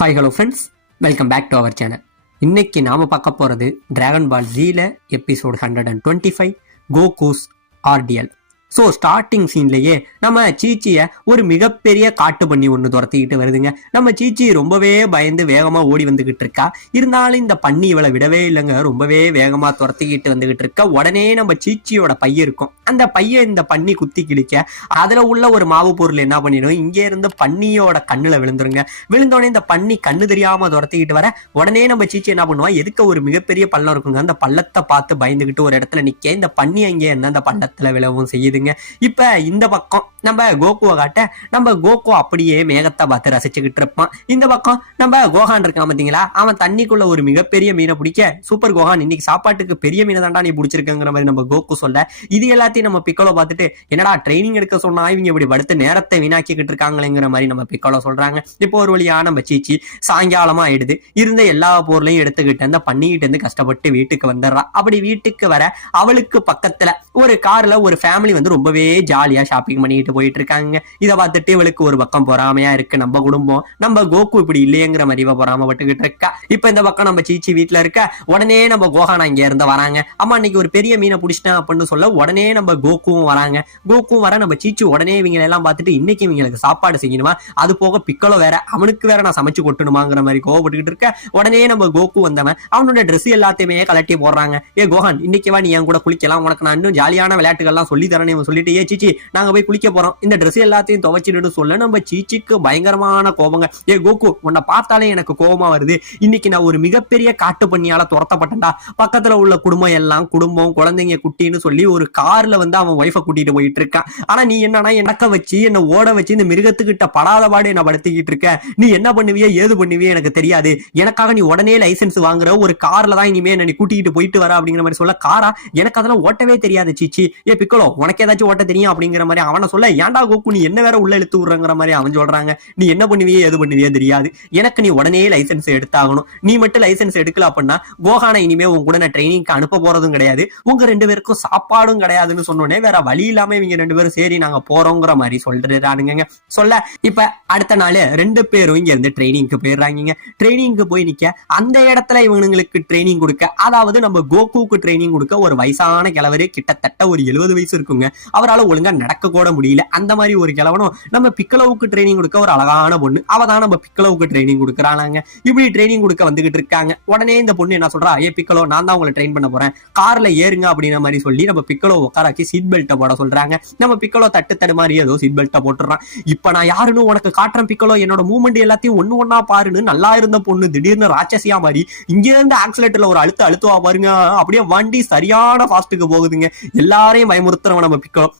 Hi hello friends, welcome back to our channel. இன்னைக்கு நாம பார்க்க போறது டிராகன் பால் ஜீல எபிசோட் 125 கோகுஸ் ஆர்டிஎல். ஸோ ஸ்டார்டிங் சீன்லயே நம்ம சீச்சியை ஒரு மிகப்பெரிய காட்டு பண்ணி ஒன்று துரத்திக்கிட்டு வருதுங்க. நம்ம சீச்சி ரொம்பவே பயந்து வேகமா ஓடி வந்துகிட்டு இருக்கா. இருந்தாலும் இந்த பண்ணி இவளை விடவே இல்லைங்க, ரொம்பவே வேகமா துரத்திக்கிட்டு வந்துகிட்டு இருக்கா. உடனே நம்ம சீச்சியோட பைய இருக்கும், அந்த பைய இந்த பண்ணி குத்தி கிழிக்க அதுல உள்ள ஒரு மாவு பொருள் என்ன பண்ணிடும், இங்கே இருந்து பன்னியோட கண்ணுல விழுந்துருங்க. விழுந்தோடனே இந்த பண்ணி கண்ணு தெரியாம துரத்திக்கிட்டு வர உடனே நம்ம சீச்சி என்ன பண்ணுவா, எதுக்க ஒரு மிகப்பெரிய பள்ளம் இருக்குங்க, அந்த பள்ளத்தை பார்த்து பயந்துகிட்டு ஒரு இடத்துல நிக்க இந்த பண்ணி அங்கே என்ன அந்த பள்ளத்துல விழவும் செய்யுதுங்க. இப்ப இந்த பக்கம் நம்ம கோகுவை காட்ட நம்ம கோகு அப்படியே மேகத்தை பார்த்து ரசிச்சுக்கிட்டு இருப்பான். இந்த பக்கம் நம்ம கோகான் இருக்கான் பாத்தீங்களா, அவன் தண்ணிக்குள்ள ஒரு மிகப்பெரிய மீனை பிடிக்க, சூப்பர் கோகான் இன்னைக்கு சாப்பாட்டுக்கு பெரிய மீனை தாண்டா நீ பிடிச்சிருக்கங்கிற மாதிரி நம்ம கோகு சொல்ல, இது எல்லாத்தையும் நம்ம பிக்கோலோ பார்த்துட்டு என்னடா ட்ரைனிங் எடுக்க சொன்னா இவங்க இப்படி படுத்து நேரத்தை வீணாக்கிக்கிட்டு இருக்காங்களேங்கிற மாதிரி நம்ம பிக்கோலோ சொல்றாங்க. இப்போ ஒரு வழியா நம்ம சீச்சி சாயங்காலமா ஆயிடுது, இருந்த எல்லா பொருளையும் எடுத்துக்கிட்டு அந்த பண்ணிக்கிட்டு இருந்து கஷ்டப்பட்டு வீட்டுக்கு வந்துடுறா. அப்படி வீட்டுக்கு வர அவளுக்கு பக்கத்துல ஒரு கார்ல ஒரு ஃபேமிலி வந்து ரொம்பவே ஜாலியா ஷாப்பிங் பண்ணிட்டு போயிட்டு இருக்காங்க. இதை பார்த்துட்டு இவளுக்கு ஒரு பக்கம் பொறாமையா இருக்கு, நம்ம குடும்பம் நம்ம கோகு இப்படி இல்லையங்கிற மாதிரி பொறாமப்பட்டுக்கிட்டு இருக்கா. இப்ப இந்த பக்கம் நம்ம சீச்சி வீட்டுல இருக்க உடனே நம்ம கோகான் இங்க இருந்து வராங்க. அம்மா இன்னைக்கு ஒரு பெரிய மீனை பிடிச்சிட்டேன் அப்படின்னு சொல்ல உடனே நம்ம கோகுவும் வராங்க. கோகுவும் வர நம்ம சீச்சி உடனே இவங்க எல்லாம் பார்த்துட்டு இன்னைக்கு இவங்களுக்கு சாப்பாடு செய்யணுமா, அது போக பிக்கலோ வேற, அவனுக்கு வேற நான் சமைச்சு கொட்டணுமாங்கிற மாதிரி கோவப்பட்டுக்கிட்டு இருக்க உடனே நம்ம கோகு வந்தவன் அவனோட ட்ரெஸ் எல்லாத்தையுமே கலட்டி போடுறாங்க. ஏ கோகான் இன்னைக்கு வா, நீ என் கூட குளிக்கலாம், உனக்கு நான் இன்னும் ஜாலியான விளையாட்டுகள்லாம் சொல்லி தரேன்னு சொல்லிட்டு, ஏ சீச்சி நாங்க போய் குளிக்க போறோம், இந்த ட்ரெஸ் எல்லாத்தையும் துவைச்சிட்டு சொல்ல நம்ம சீச்சிக்கு பயங்கரமான கோபங்க. ஏ கோகு உன்னை பார்த்தாலே எனக்கு கோபமா வருது, இன்னைக்கு நான் ஒரு மிகப்பெரிய காட்டு பண்ணியால துரத்தப்பட்டா, பக்கத்துல உள்ள குடும்பம் எல்லாம் குடும்பம் குழந்தைங்க குட்டின்னு சொல்லி ஒரு கார்ல வந்து அவன் ஒய்ஃபை கூட்டிட்டு போயிட்டு இருக்கான். ஆனா நீ என்னன்னா எனக்கு வச்சு என்ன ஓட வச்சு இந்த மிருகத்துக்கிட்ட படாத பாடு என்ன படுத்திக்கிட்டு இருக்க, நீ என்ன பண்ணுவியே ஏது பண்ணுவியே எனக்கு தெரியாது, எனக்காக நீ உடனே லைசன்ஸ் வாங்குற ஒரு கார்ல தான் இனிமே என்ன நீ கூட்டிட்டு போயிட்டு வர அப்படிங்கிற மாதிரி சொல்ல, காரா எனக்கு அதெல்லாம் ஓட்டவே தெரியாது சீச்சி, ஏ பிக்கலோ உனக்கு ஏதாச்சும் ஓட்ட தெரியும் அப்படிங்கிற மாதிரி அவனை சொல்ல, ஏன்டா கோகு நீ என்ன வேற உள்ள இழுத்து விடுறங்கிற மாதிரி அவன் சொல்றாங்க. நீ என்ன பண்ணுவியே எது பண்ணுவியே தெரியாது, எனக்கு நீ உடனே லைசன்ஸ் எடுத்தாகணும், நீ மட்டும் லைசன்ஸ் எடுக்கல அப்படின்னா கோகானை இனிமே உங்க கூட நான் ட்ரைனிங்க்கு அனுப்ப போறதும் கிடையாது, உங்க ரெண்டு பேருக்கும் சாப்பாடும் கிடையாதுன்னு சொன்னோடனே வேற வழி இல்லாம இவங்க ரெண்டு பேரும் சரி நாங்க போறோங்கிற மாதிரி சொல்றானுங்க. சொல்ல இப்ப அடுத்த நாள் ரெண்டு பேரும் இங்க இருந்து ட்ரைனிங்க்கு போயிடுறாங்க. ட்ரைனிங்க்கு போய் நிக்க அந்த இடத்துல இவங்களுக்கு ட்ரைனிங் கொடுக்க, அதாவது நம்ம கோகுக்கு ட்ரைனிங் கொடுக்க ஒரு வயசான கிழவரு, கிட்டத்தட்ட ஒரு 70 வயசு இருக்குங்க, அவரால் ஒழுங்கா நடக்க கூட முடியல, அந்த மாதிரி ஒரு கிழவனும் நம்ம பிக்கலோவுக்கு ட்ரைனிங் கொடுக்க ஒரு அழகான பொண்ணு, அவதான் நம்ம பிக்கலோவுக்கு ட்ரைனிங் கொடுக்குறாங்க. இப்படி ட்ரைனிங் கொடுக்க வந்துகிட்டு இருக்காங்க. உடனே இந்த பொண்ணு என்ன சொல்றா, ஏ பிக்கலோ நான் தான் உங்களை ட்ரெயின் பண்ண போறேன், கார்ல ஏறுங்க அப்படின்ற மாதிரி சொல்லி நம்ம பிக்கலோ உட்காராக்கி சீட் பெல்ட்டை போட சொல்றாங்க. நம்ம பிக்கலோ தட்டு மாதிரி ஏதோ சீட் பெல்ட்டை போட்டுறான். இப்ப நான் யாருன்னு உனக்கு காட்டுறேன் பிக்கலோ, என்னோட மூவ்மெண்ட் எல்லாத்தையும் ஒண்ணு ஒன்னா பாருன்னு நல்லா இருந்த பொண்ணு திடீர்னு ராட்சசியா மாதிரி இங்க இருந்து ஆக்சிலேட்டர்ல ஒரு அழுத்துவா பாருங்க, அப்படியே வண்டி சரியான ஃபாஸ்ட்டுக்கு போகுதுங்க. எல்லாரையும் பயமுறுத்துறவன்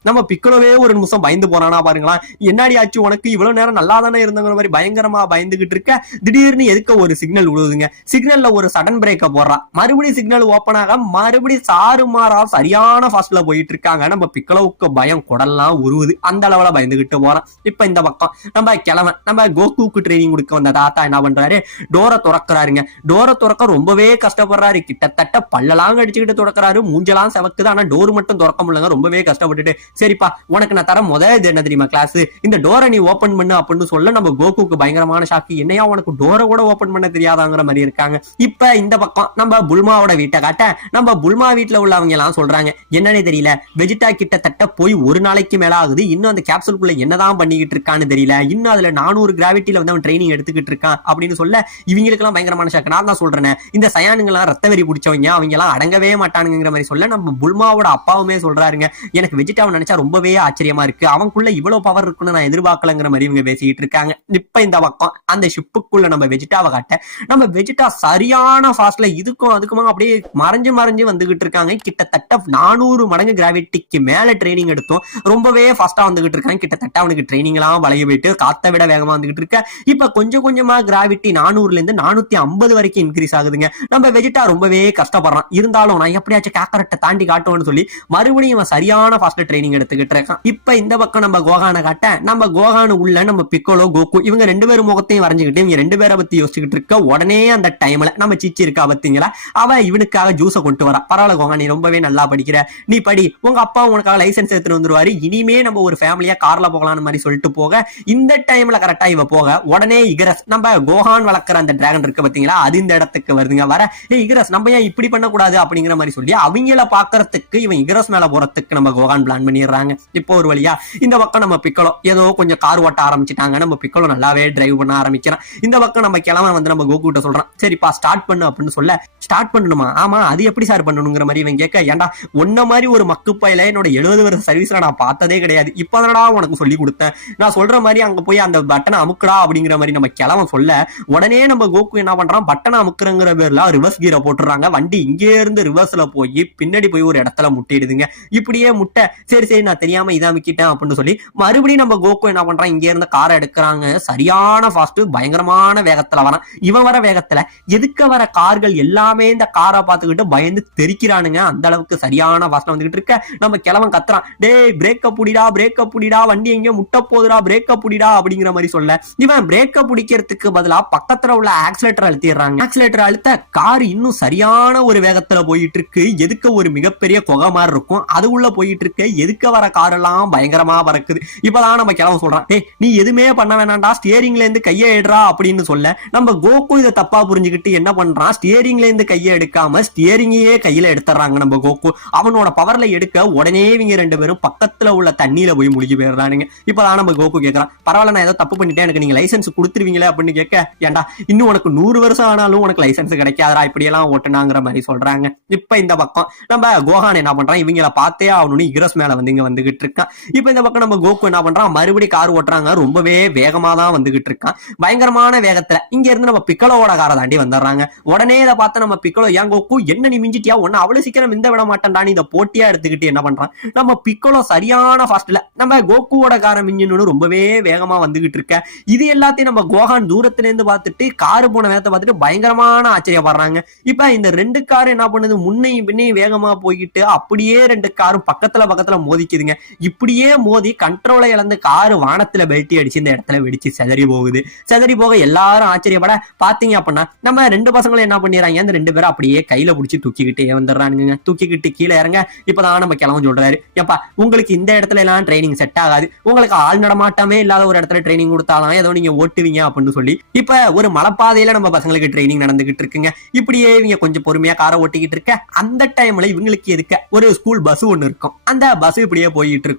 நம்ம பிக்கலோவே ஒரு நிமிஷம் பயந்து போறானா பாருங்களா, என்னடி ஆச்சு உனக்கு இவ்வளவு நேரம் நல்லா தானே இருந்தங்கிற மாதிரி பயங்கரமா பயந்துகிட்டு இருக்க, திடீர்னு எதுக்க ஒரு சிக்னல் விழுதுங்க. சிக்னல்ல ஒரு சடன் பிரேக்க போடுறா, மறுபடியும் சிக்னல் ஓப்பன் ஆக மறுபடியும் சாருமாரா சரியான ஃபாஸ்ட்ல போயிட்டு இருக்காங்க. நம்ம பிக்கலோவுக்கு பயம் குடல்லாம் உருவுது, அந்த அளவுல பயந்துகிட்டு போறான். இப்ப இந்த பக்கம் நம்ம கிழவன் நம்ம கோகுக்கு ட்ரைனிங் கொடுக்க வந்த தாத்தா என்ன பண்றாரு, டோரை துறக்கிறாருங்க. டோரை துறக்க ரொம்பவே கஷ்டப்படுறாரு, கிட்டத்தட்ட பல்லெல்லாம் அடிச்சுக்கிட்டு துறக்கிறாரு, மூஞ்செல்லாம் செவக்குது, ஆனா டோர் மட்டும் துறக்க முடியலங்க, ரொம்பவே கஷ்டப்பட்டுட்டு. சரிப்பா உனக்கு நான் தர முதல் இது என்ன தெரியுமா கிளாஸ், இந்த டோரை நீ ஓபன் பண்ணு அப்படின்னு சொல்ல நம்ம கோகுக்கு பயங்கரமான ஷாக்கு, என்னையா உனக்கு டோரை கூட ஓபன் பண்ண தெரியாதாங்கிற மாதிரி இருக்காங்க. இப்ப இந்த பக்கம் நம்ம புல்மாவோட வீட்டை காட்ட நம்ம புல்மா வீட்டுல உள்ளவங்க எல்லாம் சொல்றாங்க, என்னன்னே தெரியல, வெஜிடா கிட்டத்தட்ட போய் ஒரு நாளைக்கு மேல ஆகுது, இன்னும் அந்த கேப்சூல்குள்ள என்னதான் பண்ணிக்கிட்டு இருக்கான்னு தெரியல, இன்னும் அதுல 400 கிராவிட்டியில வந்து அவன் ட்ரைனிங் எடுத்துக்கிட்டு இருக்கான் அப்படின்னு சொல்ல இவங்களுக்கு எல்லாம் பயங்கரமான ஷாக்கு. நான் தான் சொல்றேன், இந்த சயானுங்கெல்லாம் ரத்த வெறி பிடிச்சவங்க, அவங்க எல்லாம் அடங்கவே மாட்டானுங்கிற மாதிரி சொல்ல நம்ம புல்மாவோட அப்பாவுமே சொல்றாருங்க, எனக்கு வெஜிடாவை நினைச்சா ரொம்பவே ஆச்சரியமா இருக்கு, அவனுக்குள்ள இவ்வளவு பவர் இருக்குன்னு நான் எதிர்பார்க்கலங்கிற மாதிரி இவங்க பேசிக்கிட்டு இருக்காங்க. இப்ப இந்த பக்கம் அந்த ஷிப்புக்குள்ள நம்ம வெஜிடாவை காட்ட நம்ம வெஜிடா சரியான ஃபாஸ்ட்ல இதுக்கும் அதுக்குமா அப்படியே மறைஞ்சு வந்துகிட்டு இருக்காங்க. கிட்டத்தட்ட 400 மடங்கு கிராவிட்டிக்கு மேல ட்ரைனிங் எடுத்தோம், ரொம்பவே ஃபாஸ்டா வந்துகிட்டு இருக்காங்க. கிட்டத்தட்ட அவனுக்கு ட்ரைனிங் எல்லாம் வளைய போயிட்டு காத்த விட வேகமா வந்துகிட்டு இருக்க. இப்ப கொஞ்சம் கொஞ்சமா கிராவிட்டி 400ல இருந்து 450 வரைக்கும் இன்க்ரீஸ் ஆகுதுங்க. நம்ம வெஜிடா ரொம்பவே கஷ்டப்படுறான், இருந்தாலும் நான் எப்படியாச்சும் கேக்கரட்டை தாண்டி காட்டுவோம்னு சொல்லி மறுபடியும் சரியான ஃபாஸ்ட் ட்ரைனிங் எடுத்துக்கிட்டு இருக்கான். இப்ப இந்த பக்கம் நம்ம கோகானை காட்ட நம்ம கோகானு உள்ள நம்ம பிக்கோலோ கோகு இவங்க ரெண்டு பேரும் முகத்தையும் வரைஞ்சுக்கிட்டு இவங்க ரெண்டு பேரை பத்தி யோசிச்சுக்கிட்டு இருக்க உடனே அந்த டைம்ல நம்ம சிச்சி இருக்கா பத்தீங்களா, அவ இவனுக்காக ஜூஸை கொண்டு வரா. பரவாயில்ல கோகா, நீ ரொம்பவே நல்லா படிக்கிற, நீ படி, உங்க அப்பா உனக்காக லைசன்ஸ் எடுத்துட்டு வந்துருவாரு, இனிமே நம்ம ஒரு ஃபேமிலியா கார்ல போகலாம்னு மாதிரி சொல்லிட்டு போக இந்த டைம்ல கரெக்டா இவ போக உடனே இகரஸ் நம்ம கோகான் வளர்க்குற அந்த டிராகன் இருக்கு பாத்தீங்களா, அது இந்த இடத்துக்கு வருதுங்க. வர இகரஸ் நம்ம ஏன் இப்படி பண்ணக்கூடாது அப்படிங்கிற மாதிரி சொல்லி அவங்கள பாக்குறதுக்கு இவன் இகரஸ் மேல போறதுக்கு நம்ம கோகான் பிளான் பண்ணிடுறாங்க. இப்போ ஒரு வழியா இந்த பக்கம் நம்ம பிக்கலோ ஏதோ கொஞ்சம் கார் ஓட்ட ஆரம்பிச்சிட்டாங்க. நம்ம பிக்கலோ நல்லாவே டிரைவ் பண்ண ஆரம்பிக்கிறான். இந்த பக்கம் நம்ம கிழமை வந்து நம்ம கோகு கிட்ட சொல்றான், சரிப்பா ஸ்டார்ட் பண்ணு அப்படின்னு சொல்ல, ஸ்டார்ட் பண்ணணுமா, ஆமா அது எப்படி சார் பண்ணணுங்கிற மாதிரி இவன் கேட்க, ஏன்டா ஒன்ன மாதிரி ஒரு மக்குப்பையில என்னோட 70 வருஷ சர்வீஸ்ல நான் பார்த்ததே கிடையாது, இப்பதானடா உனக்கு சொல்லி கொடுத்தேன், நான் சொல்ற மாதிரி அங்க போய் அந்த பட்டனை அமுக்குடா அப்படிங்கிற மாதிரி நம்ம கிழவன் சொல்ல உடனே நம்ம கோகு என்ன பண்றான், பட்டனை அமுக்குறங்கிற பேர்ல ரிவர்ஸ் கீரை போட்டுறாங்க. வண்டி இங்கே இருந்து ரிவர்ஸ்ல போய் பின்னாடி போய் ஒரு இடத்துல முட்டிடுதுங்க. இப்படியே முட்டை சரி சரி நான் தெரியாம இதை அமுக்கிட்டேன் அப்படின்னு சொல்லி மறுபடியும் நம்ம கோகு என்ன பண்றான், இங்க இருந்து காரை எடுக்கிறாங்க. சரியான ஃபாஸ்ட், பயங்கரமான வேகத்துல வரான். இவன் வர வேகத்துல எதுக்க வர கார்கள் எல்லாமே இந்த காரை பார்த்துக்கிட்டு பயந்து தெரிக்கிறானுங்க. அந்த அளவுக்கு சரியான ஃபாஸ்ட்ல வந்துகிட்டு இருக்க நம்ம கிழவன் கத்துறான், டேய் பிரேக்க புடிடா, பிரேக்க புடிடா, வண்டி எங்கேயோ முட்டை போதுடா, பிரேக்க புடிடா அப்படிங்கிற மாதிரி சொல்ல இவன் பிரேக்க பிடிக்கிறதுக்கு பதிலா பக்கத்துல உள்ள ஆக்சிலேட்டர் அழுத்திடுறாங்க. ஆக்சிலேட்டர் அழுத்த கார் இன்னும் சரியான ஒரு வேகத்துல போயிட்டு இருக்கு. எதுக்க ஒரு மிகப்பெரிய குகை மாதிரி இருக்கும், அது உள்ள போயிட்டு இருக்கு. எதுக்க வர கார் எல்லாம் பயங்கரமா பறக்குது. இப்பதான் நம்ம கிழவன் சொல்றான், டேய் நீ எதுவுமே பண்ண வேணாம்டா, ஸ்டியரிங்ல இருந்து கையை எடுறா அப்படின்னு சொல்ல நம்ம கோகு இதை தப்பா புரிஞ்சுக்கிட்டு என்ன பண்றான், ஸ்டியரிங்ல இருந்து கையை எடுக்காம ஸ்டியரிங்கையே கையில எடுத்துறாங்க நம்ம கோகு. அவனோட பவர்ல எடுக்க உடனே இவங்க ரெண்டு பேரும் பக்கத்துல உள்ள தண்ணியில போய் முழுகி போயிடுறானுங்க. இப்பதான் நம்ம கோகு கேட்கறான், பரவாயில்ல நான் ஏதோ தப்பு பண்ணிட்டேன், எனக்கு நீங்க லைசன்ஸ் கொடுத்துருவீங்களே அப்படின்னு கேட்க, ஏன்டா இன்னும் உனக்கு 100 வருஷம் ஆனாலும் உனக்கு லைசன்ஸ் கிடைக்காதா, இப்படி எல்லாம் ஓட்டுனாங்கிற மாதிரி சொல்றாங்க. இப்ப இந்த பக்கம் நம்ம கோகான் என்ன பண்றான், இவங்கள பார்த்தே ஆகணும்னு இகரஸ் மேல வந்து இங்க வந்துகிட்டு இருக்கான். இப்ப இந்த பக்கம் நம்ம கோகு என்ன பண்றான், மறுபடியும் கார் ஓட்டுறாங்க. ரொம்பவே வேகமா தான் வந்துகிட்டு இருக்கான். பயங்கரமான வேகத்துல இங்க இருந்து நம்ம பிக்கலோட காரை தாண்டி வந்துடுறாங்க. உடனே இதை பார்த்து நம்ம பிக்கலோ, ஏன் கோகு என்ன நீ மிஞ்சிட்டியா, ஒன்னு அவ்வளவு சீக்கிரம் இந்த விட மாட்டேன்டான்னு இதை போட்டியா எடுத்துக்கிட்டு என்ன பண்றான், நம்ம பிக்கலோ சரியான ஃபாஸ்ட்ல நம்ம கோகுவோட காரை மிஞ்சின்னு ரொம்பவே வேகமா வந்துகிட்டு இருக்க. இது எல்லாத்தையும் நம்ம கோகான் தூரத்துல இருந்து பார்த்துட்டு காரு போன வேகத்தை பார்த்துட்டு பயங்கரமான ஆச்சரியப்படுறாங்க. இப்ப இந்த ரெண்டு கார் என்ன பண்ணுது, முன்னையும் பின்னையும் வேகமா போய்கிட்டு அப்படியே ரெண்டு காரும் பக்கத்துல மோதிக்குதுங்க. இப்படியே மோதி கண்ட்ரோலை இழந்து காரு வானத்துல பெல்ட்டி அடிச்சு இந்த இடத்துல வெடிச்சு செதறி போகுது. செதறி போக எல்லாரும் ஆச்சரியப்பட பாத்தீங்க அப்படின்னா நம்ம ரெண்டு பசங்களும் என்ன பண்ணிடுறாங்க, அந்த ரெண்டு பேரும் அப்படியே கையில பிடிச்சி தூக்கிக்கிட்டே வந்துடுறானுங்க. தூக்கிக்கிட்டு கீழே இறங்க. இப்பதான் நம்ம கிளம்பு சொல்றாரு, எப்பா உங்களுக்கு இந்த இடத்துல எல்லாம் ட்ரைனிங் செட் ஆகாது, உங்களுக்கு ஆள் நடமாட்டமே இல்லாத ஒரு இடத்துல ட்ரைனிங் கொடுத்தாதான் ஏதோ நீங்க ஓட்டுவீங்க அப்படின்னு சொல்லி இப்ப ஒரு மலைப்பாதையில நம்ம பசங்களுக்கு ட்ரைனிங் நடந்துகிட்டு இருக்குங்க. இப்படியே இவங்க கொஞ்சம் பொறுமையா காரை ஓட்டிக்கிட்டு இருக்க அந்த டைம்ல இவங்களுக்கு எதுக்க ஒரு ஸ்கூல் பஸ் ஒண்ணு இருக்கும். அந்த பஸ் இப்படியே போயிட்டு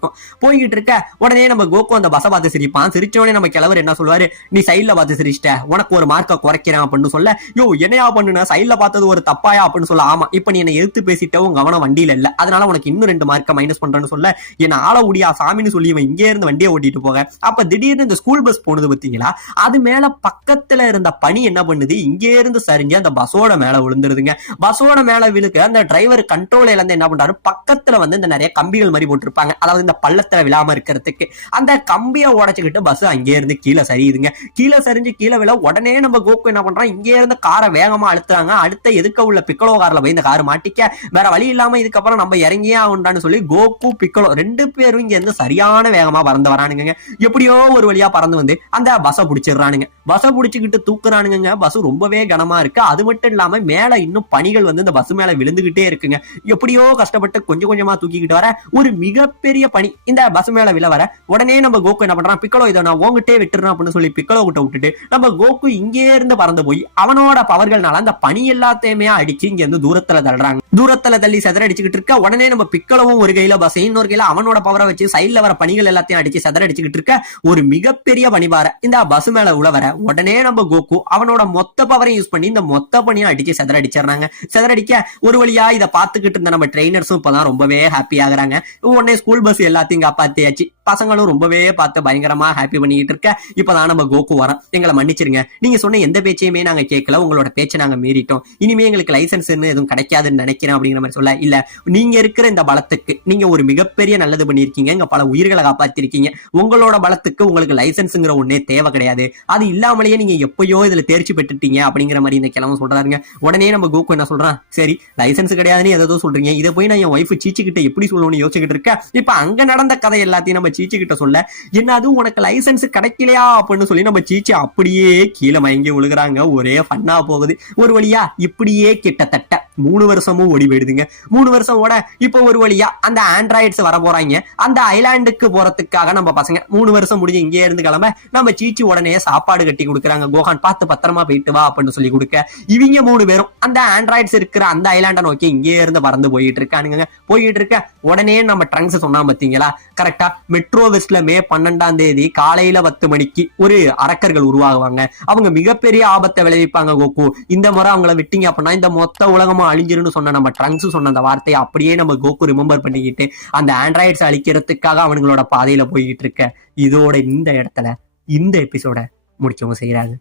இருக்க உடனே நம்ம கோகு அந்த பஸ்ஸை பார்த்து சிரிப்பான். சிரிச்சோடனே நம்ம கிழவர் என்ன சொல்லுவாரு, நீ சைட்ல பார்த்து சிரிச்சிட்ட, உனக்கு ஒரு மார்க்கை குறைக்கிறேன் அப்படின்னு சொல்ல, யோ என்னையா பண்ணுன, சைட்ல பார்த்தது ஒரு தப்பாயா அப்படின்னு சொல்ல, ஆமா இப்ப நீ என்ன எதிர்த்து பேசிட்ட, உங்க கவனம் வண்டியில இல்ல, அதனால உனக்கு இன்னும் 2 மார்க்கை மைனஸ் பண்றேன்னு சொல்ல, என்ன ஆள முடியா சாமின்னு சொல்லி இவன் இங்கே இருந்து வண்டியை ஓட்டிட்டு போக அப்ப திடீர்னு இந்த ஸ்கூல் பஸ் போனது பாத்தீங்களா, அது மேல பக்கத்துல இருந்த பனி என்ன பண்ணுது, இங்கே இருந்து சரிஞ்சு அந்த பஸ்ஸோட மேல விழுந்துருதுங்க. பஸ்ஸோட மேல விழுக்க அந்த டிரைவர் கண்ட்ரோல் இழந்து என்ன பண்றாரு, பக்கத்துல வந்து இந்த நிறைய கம்பிகள் மாதிரி போட்டிருப்பாங்க, அதாவது இந்த பள்ளத்துல விழாம இருக்கிறதுக்கு, அந்த கம்பியை உடைச்சுக்கிட்டு பஸ் அங்கே இருந்து கீழே சரியுதுங்க. கீழே சரிஞ்சு கீழே விழ உடனே நம்ம கோகு என்ன பண்றான், இங்கே இருந்து காரை வேகமா அழுத்துறாங்க. அடுத்த எதுக்க உள்ள பிக்கலோ கார்ல போய் இந்த கார் மாட்டிக்க வேற வழி இல்லாம இதுக்கப்புறம் நம்ம இறங்கியே ஆகுண்டான்னு சொல்லி கோகு பிக்கலோ 2 பேரும் இங்க இருந்து சரியான வேகமா பறந்து வரானுங்க. எப்படியோ ஒரு வழியா பறந்து வந்து அந்த பஸ்ஸை பிடிச்சிடுறானுங்க. பஸ்ஸை பிடிச்சிக்கிட்டு தூக்குறானுங்க. பஸ் ரொம்பவே கனமா இருக்கு. அது மட்டும் இல்லாம மேல இன்னும் பனிகள் வந்து இந்த பஸ் மேல விழுந்துகிட்டே இருக்குங்க. எப்படியோ கஷ்டப்பட்டு கொஞ்சம் கொஞ்சமா தூக்கிக்கிட்டு வர ஒரு மிகப்பெரிய பனி இந்த பஸ் மேல விழ வர உடனே நம்ம கோகு என்ன பண்றான், பிக்கலோ இதை நான் உங்ககிட்டே விட்டுறேன் அப்படின்னு சொல்லி பிக்கலோ கிட்ட விட்டுட்டு நம்ம கோகு இங்கே இருந்து பறந்து போய் அவனோட பவர்கள்னால அந்த பனி எல்லாத்தையுமே அடிச்சு இங்க இருந்து தூரத்துல தள்ளுறாங்க. தூரத்துல தள்ளி செதற அடிச்சுக்கிட்டு இருக்க உடனே நம்ம பிக்கலவும் ஒரு கையில பஸ் இன்னொரு கையில அவனோட பவரை வச்சு சைட்ல வர பனிகள் எல்லாத்தையும் அடிச்சு செதற அடிச்சுக்கிட்டு இருக்க ஒரு மிகப்பெரிய பனிபார இந்த பஸ் மேல உழவர உடனே நம்ம கோகு அவனோட மொத்த பவரையும் யூஸ் பண்ணி இந்த மொத்த பனியும் அடிச்சு செதற அடிச்சிடறாங்க. செதறடிக்க ஒரு வழியா இதை பார்த்துக்கிட்டு இருந்த நம்ம ட்ரெயினர்ஸும் இப்பதான் ரொம்பவே ஹாப்பி ஆகுறாங்க. உடனே ஸ்கூல் பஸ் எல்லாத்தையும் காப்பாத்தியாச்சு. பசங்களும் ரொம்பவே பார்த்து பயங்கரமா ஹாப்பி பண்ணிக்கிட்டு இருக்க. இப்பதான் நம்ம கோகு வரோம், எங்களை மன்னிச்சிருங்க, நீங்க சொன்ன எந்த பேச்சையுமே நாங்க கேட்கல, உங்களோட பேச்சை நாங்க மீறிட்டோம், இனிமே எங்களுக்கு லைசன்ஸ் எதுவும் கிடைக்காதுன்னு நினைக்கிறேன் அப்படிங்கிற மாதிரி சொல்ல. இல்ல, நீங்க இருக்கிற இந்த பலத்துக்கு நீங்க ஒரு மிகப்பெரிய நல்லது பண்ணிருக்கீங்க, இங்க பல உயிர்களை காப்பாத்திருக்கீங்க, உங்களோட பலத்துக்கு உங்களுக்கு லைசன்ஸ்ங்கிற ஒன்னே தேவை கிடையாது, அது இல்லாமலேயே நீங்க எப்பயோ இதுல தேர்ச்சி பெற்றுட்டீங்க அப்படிங்கிற மாதிரி இந்த கிழமை சொல்றாருங்க. உடனே நம்ம கோகு என்ன சொல்றான், சரி லைசன்ஸ் கிடையாதுன்னு ஏதோ சொல்றீங்க, இதை போய் நான் என் ஒய்ஃப் சீச்சி கிட்ட எப்படி சொல்லணும்னு யோசிச்சுக்கிட்டு இருக்க. இப்ப அங்க நடந்த கதை எல்லாத்தையும் நம்ம சீச்சி கிட்ட சொல்ல, என்னது உனக்கு லைசன்ஸ் கிடைக்கலையா அப்படின்னு சொல்லி நம்ம சீச்சி அப்படியே கீழே மயங்கி விழுகிறாங்க. ஒரே ஃபன்னா போகுது. ஒரு வழியா இப்படியே கிட்டத்தட்ட 3 வருஷமும் ஓடி போயிடுதுங்க. 3 வருஷம் ஓட இப்ப ஒரு வழியா அந்த ஆண்ட்ராய்ட்ஸ் வர போறாங்க. அந்த ஐலாண்டுக்கு போறதுக்காக நம்ம பசங்க 3 வருஷம் முடிஞ்சு இங்கே இருந்து கிளம்ப நம்ம சீச்சி உடனே சாப்பாடு கட்டி கொடுக்குறாங்க. கோகான் பார்த்து பத்திரமா போயிட்டு வா அப்படின்னு சொல்லி கொடுக்க, இவங்க 3 பேரும் அந்த ஆண்ட்ராய்ட்ஸ் இருக்கிற அந்த ஐலாண்டை நோக்கி இங்கே இருந்து பறந்து போயிட்டு இருக்கானுங்க. போயிட்டு இருக்க உடனே நம்ம ட்ரங்க்ஸ் சொன்னா பாத்தீங்களா, கரெக்டா மெட்ரோ வெஸ்ட்ல மே 12ஆம் தேதி காலையில 10 மணிக்கு ஒரு அரக்கர்கள் உருவாகுவாங்க. அவங்க மிகப்பெரிய ஆபத்தை விளைவிப்பாங்க கோகு, இந்த முறை அவங்கள விட்டீங்க அப்படின்னா இந்த மொத்த உலகமும் அழிஞ்சிருன்னு சொன்ன நம்ம ட்ரங்க்ஸ் சொன்ன அந்த வார்த்தையை அப்படியே நம்ம கோகு ரிமெம்பர் பண்ணிக்கிட்டு அந்த ஆண்ட்ராய்ட்ஸ் அழிக்கிறதுக்காக அவங்களோட பாதையில போய்கிட்டு இருக்க. இதோட இந்த இடத்துல இந்த எபிசோட முடிச்சவங்க செய்யறாங்க.